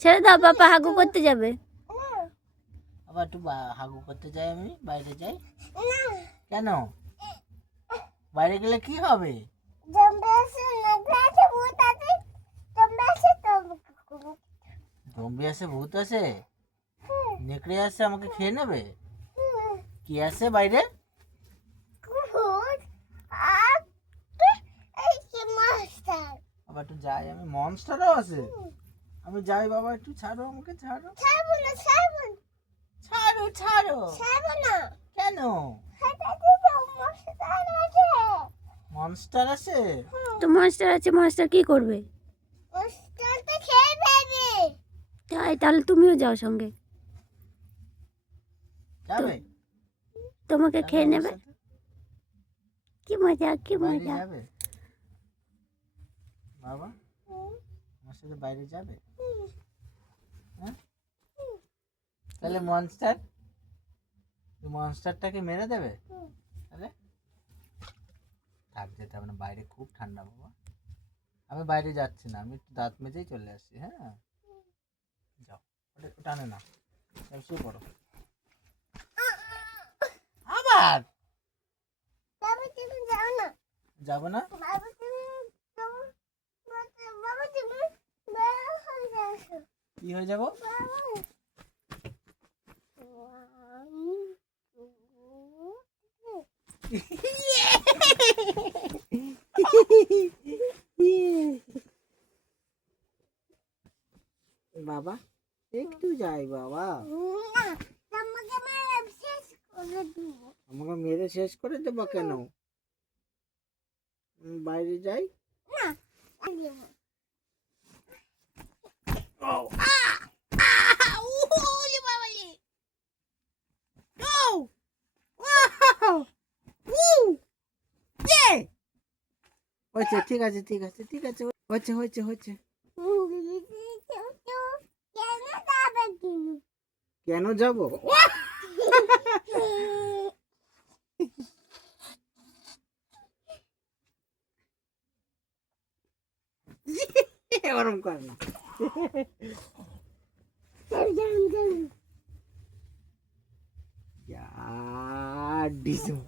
ছেড়ে দাও, পাপা হাগু করতে যাবে। আবার একটু হাগু করতে যাই, আমি বাইরে যাই। কেন? বাইরে গেলে কি হবে? জম্বি আসে, ভূত আসে, নেকড়ে আসে, আমাকে খেয়ে নেবে? কি আছে বাইরে? আবার একটু যাই, আমি মনস্টারও আছে। আমি যাই বাবা, একটু ছাড়ো আমাকে, ছাড়ো। ছাড়ো ছাড়ো। কেন? মনস্টার আছে? তো মাস্টার আছে, মাস্টার কি করবে? তাই তাহলে তুমিও যাও সঙ্গে, যাবে? তোমাকে যাবে খেয়ে আমার নেবে। সাথে? কি মজা, কি বাইরে মজা। যাবে বাবা? আমার সাথে বাইরে যাবে? হ্যাঁ? তাহলে মনস্টারটাকে মেরে দেবে? তাহলে থাক, যেতে হবে না, বাইরে খুব ঠান্ডা বাবা। আমি বাইরে যাচ্ছি না, আমি একটু দাঁত মেজেই চলে আসছি। হ্যাঁ, যাও, ওটা টানে না, শুরু করো আবার। যাবো না? কি হয়ে যাবো? বাবা একটু যাই বাবা, আমাকে মেরে শেষ করে দেবো কেন? বাইরে যাই। হয়েছে, ঠিক আছে ঠিক আছে ঠিক আছে, হচ্ছে হচ্ছে হচ্ছে। কেন যাব? ওরম কর না। यार डिसम